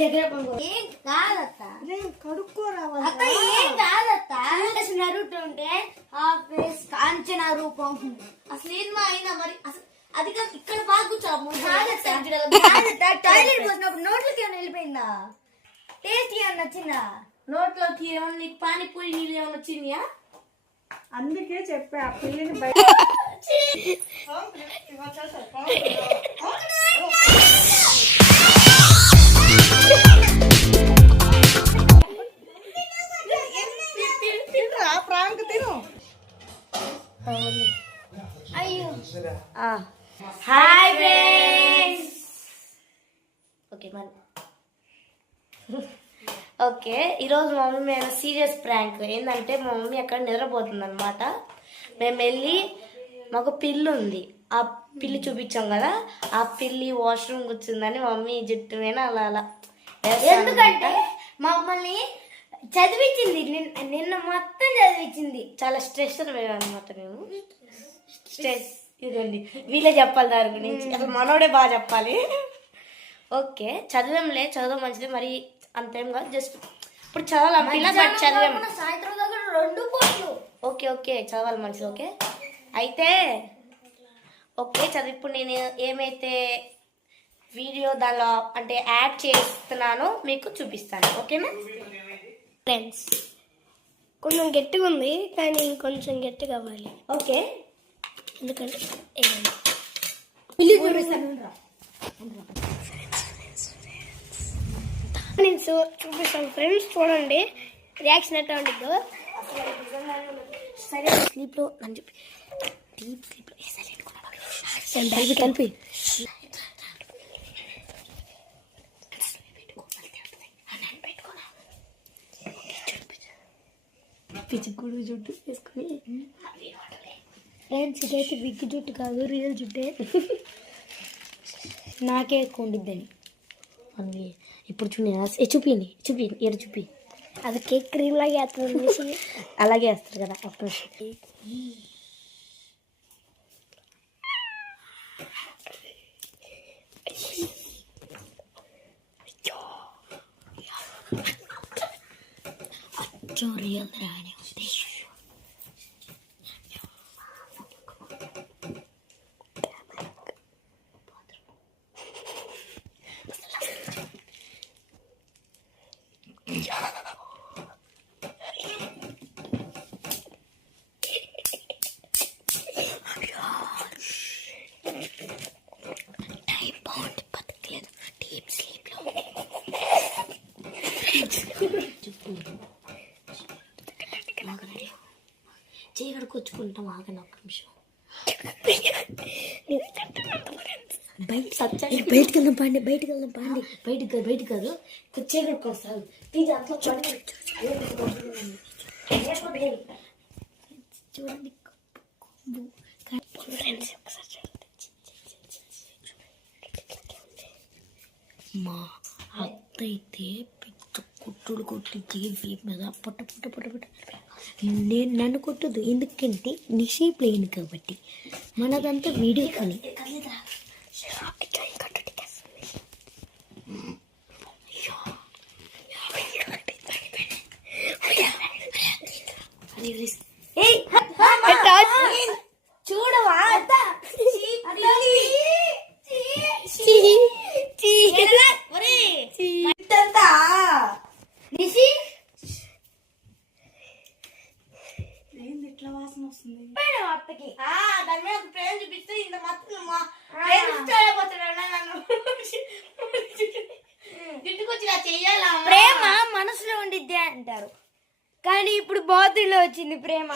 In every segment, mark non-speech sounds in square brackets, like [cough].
దగ్గర ఏం కాదత్త? కడుక్కోరావాలి అక్క ఏం కాదత్త? నరుటు ఉంటే ఆ ఫేస్ కాంచన రూపం. అసలు ఏం అయినా మరి? అసలు అది కాదు ఇక్కడ బాగా కూర్చోము టాయిలెట్ పోసినప్పుడు నోట్లకి ఏమైనా వెళ్ళిపోయిందా? టేస్ట్ ఏమైనా నచ్చిందా? నోట్లోకి ఏమన్నా నీకు పానీపూరి నీళ్ళు ఏమన్నా వచ్చినాయా అందుకే చెప్పా ఆ పిల్లిని బయట తిను హాయ్ ఫ్రెండ్స్ ఓకే మరి. ఓకే ఈరోజు మా మమ్మీ మేము సీరియస్ ప్రాంక్ ఏంటంటే మా మమ్మీ అక్కడ నిద్రపోతుంది అనమాట మేము వెళ్ళి మాకు పిల్లి ఉంది ఆ పిల్లి చూపించాం కదా ఆ పిల్లి వాష్రూమ్ కూర్చుందని మమ్మీ జుట్టు మీద అలా అలా. ఎందుకంటే మమ్మల్ని చదివించింది. నిన్న నిన్న మొత్తం చదివించింది. చాలా స్ట్రెస్ అనమాట మేము. స్ట్రెస్ ఇదండి. వీళ్ళే చెప్పాలి దాని గురించి. అసలు మనోడే బాగా చెప్పాలి. ఓకే. చదివంలే చదవడం మంచిది. మరి అంతేం కాదు. జస్ట్ ఇప్పుడు చదవాలి? బట్ సాయంత్రం దగ్గర రెండు పూట్లు. Okay okay. చదవాలి మంచిది ఓకే. అయితే ఓకే చదివి ఇప్పుడు నేను ఏమైతే వీడియో దానిలో అంటే యాడ్ చేస్తున్నానో మీకు చూపిస్తాను. ఓకేనా? ఫ్రెండ్స్. కొంచెం గట్టిగా ఉంది కానీ ఇంకొంచెం గట్టిగా అవ్వాలి. ఓకే? ఎందుకంటే నేను చూపిస్తాను ఫ్రెండ్స్ చూడండి. రియాక్షన్ ఎట్లా ఉంటుందో సరే స్లీప్లో నన్ను చెప్పి. డీప్ స్లీప్లో. కలిపి కలిపి పిచ్చిగుడు జుట్టు వేసుకుని. ఫ్రెండ్స్ ఇదైతే బిగ్ జుట్టు కాదు రియల్ జుట్టే. నాకే ఎక్కువ ఉండిద్దని. మనకి ఇప్పుడు చూడండి ఏ చూపిండి చూపి ఎడ చూపి. అది కేక్ క్రీమ్ లాగా వేస్తుంది అలాగే వేస్తారు కదా ఒక్క నిమిషం. రియల్ రాని ఉంది టైం బాగుంది బతకలేదు డీప్ స్లీప్లో చేయగడుకొచ్చుకుంటాం ఆగండి ఒక్క నిమిషం. బయట బయటకు వెళ్దాం పాండి బయటకు వెళ్దాం పాండి. బయటికి కాదు బయటికి కాదు. చేయగడుకొస్తాను తీసి అంట్లో పడి చూడండి ఫ్రెండ్స్ ఒకసారి చూడండి. మా అత్త అయితే పెద్ద కుట్టుడు కొట్టించి వీపు మీద పొట్ట పొట్ట పొట్ట పొట్ట. నేను నన్ను కొట్టదు ఎందుకంటే నిషి ప్లేన్ కాబట్టి. మనదంతా వీడియో కానీ చూడవా ఏంది ఇట్లా వాసన వస్తుంది అత్తకి దాని మీద ఒక ప్రేమ చూపిస్తే ఇంత మొత్తం మా ప్రేమించలేకపోతున్నాడు నన్ను ఇంటికి వచ్చి ఇలా చెయ్యాలా ప్రేమ మనసులో ఉండిద్దే అంటారు కానీ ఇప్పుడు బాతుల్లో వచ్చింది ప్రేమ.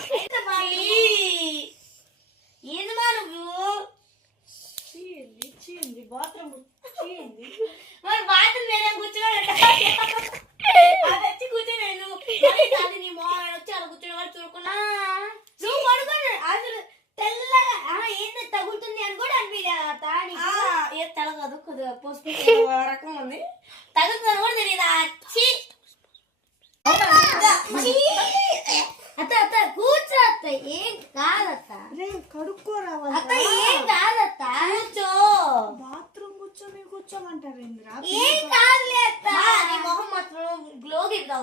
ఏది మా నువ్వు? చీయండి చీయండి బాత్రూమ్ చీయండి మరి బాత్రూమ్ నేనే కూర్చున్నాడు అది వచ్చి కూర్చోలేను మరి అది నీ మోహన్ వచ్చి అలా కూర్చొని వాళ్ళు చూడకుండా. నువ్వు పడుకోను అసలు తెల్లగా ఆ, ఏందో తగులుతుంది అని కూడా అనిపించలేదు ఆ, ఏ తల కాదు కొద్దిగా పోసుకుంటే [laughs] రకం ఉంది. తగ్గుతుందని కూడా తెలియదు వచ్చి అత్త అత్త కూర్చో అత్త ఏం కాదత్త అరే కడుక్కోరావాలి అత్త ఏం కాదత్త? కూర్చో. బాత్రూమ్ కూర్చొని కూర్చోమంటారు ఏం కాదులే అత్త.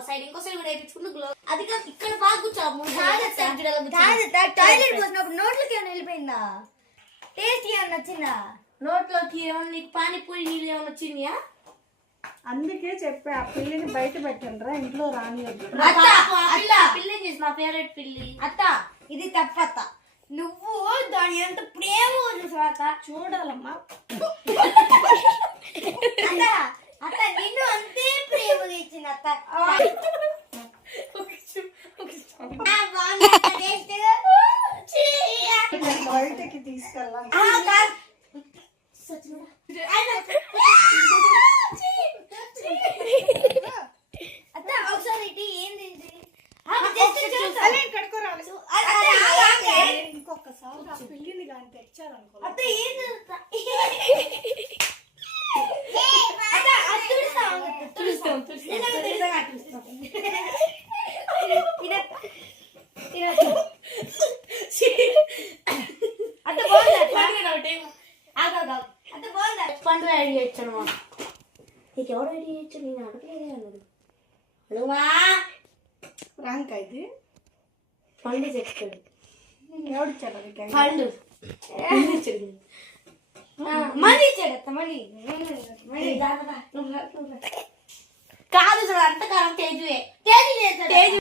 సైడ్ ఇంకో సైడ్ కూడా గ్లో అది కాదు ఇక్కడ బాగా కూర్చోము టాయిలెట్ పోసినప్పుడు నోట్లకి ఏమైనా వెళ్ళిపోయిందా? టేస్ట్ ఏమన్నా వచ్చిందా? నోట్లోకి ఏమన్నా నీకు పానీపూరి నీళ్ళు అందుకే చెప్పా ఆ పిల్లిని బయట పెట్టండి ఇంట్లో రానియద్దు. ఆ పిల్ల మా ఫేవరెట్ పిల్లి. అత్త ఇది తప్పత్త. నువ్వు దాని ఎంత ప్రేమ చూసాక చూడాలమ్మా. అత్త అత్త నిన్ను అంతే ప్రేమ ఇచ్చిన అత్త. బయటకి తీసుకెళ్ళాలి. అత్త ఒకసారి ఇది? ఆ, just చూస్తా. అదే కడుకోరావాలి అత్త, ఆగు, ఆగు. ఇంకొకసారి ఆ పిల్లిని కానీ అత్త ఏంది అత్త? తినత్త. తినత్త. అత్త బాగుందా. అత్త బాగుందా పండు రెడీ చేయొచ్చాను మా నీకు ఎవరు రెడీ చేయొచ్చు నేను అడగలేదే అన్నాడు అడుగుమా ప్రాంక్ ఇది పండు చెప్తాడు? పండు మళ్ళీ అత్త మళ్ళీ. కాదు అంతకాలం తేజువే తేజు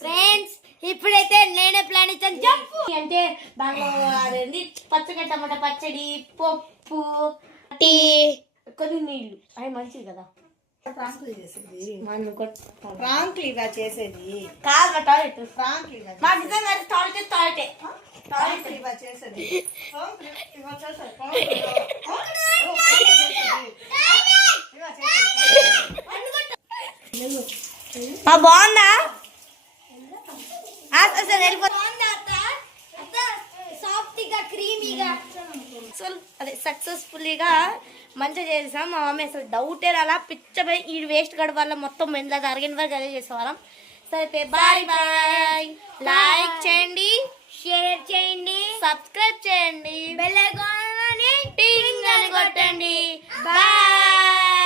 ఫ్రెండ్స్ ఇప్పుడైతే నేనే ప్లాన్ ఇచ్చాను. చెప్పు. అంటే దాంట్లో అదేంటి పచ్చగా టమాటా పచ్చడి పప్పు టీ. కొన్ని నీళ్ళు అవి మంచిది కదా. ప్రాంకులు చేసేది. మనం ప్రాంకులు చేసేది. కాదు టాయిలెట్ ప్రాంకులు మా టాయిలెట్ టాయిలెటే చేసేది. బాగుందా? సాఫ్ట్గా క్రీమీగా అసలు అదే సక్సెస్ఫుల్లీగా మంచిగా చేసాం మా మమ్మీ అసలు డౌటే అలా పిచ్చపోయి ఈ వేస్ట్ గడ వల్ల మొత్తం ఎంత అరగిన వరకు అదే చేసేవాళ్ళం. సరే బాయ్ బాయ్ లైక్ చేయండి షేర్ చేయండి సబ్స్క్రైబ్ చేయండి. బెల్ ఐకాన్ టింగ్ అని కొట్టండి. బాయ్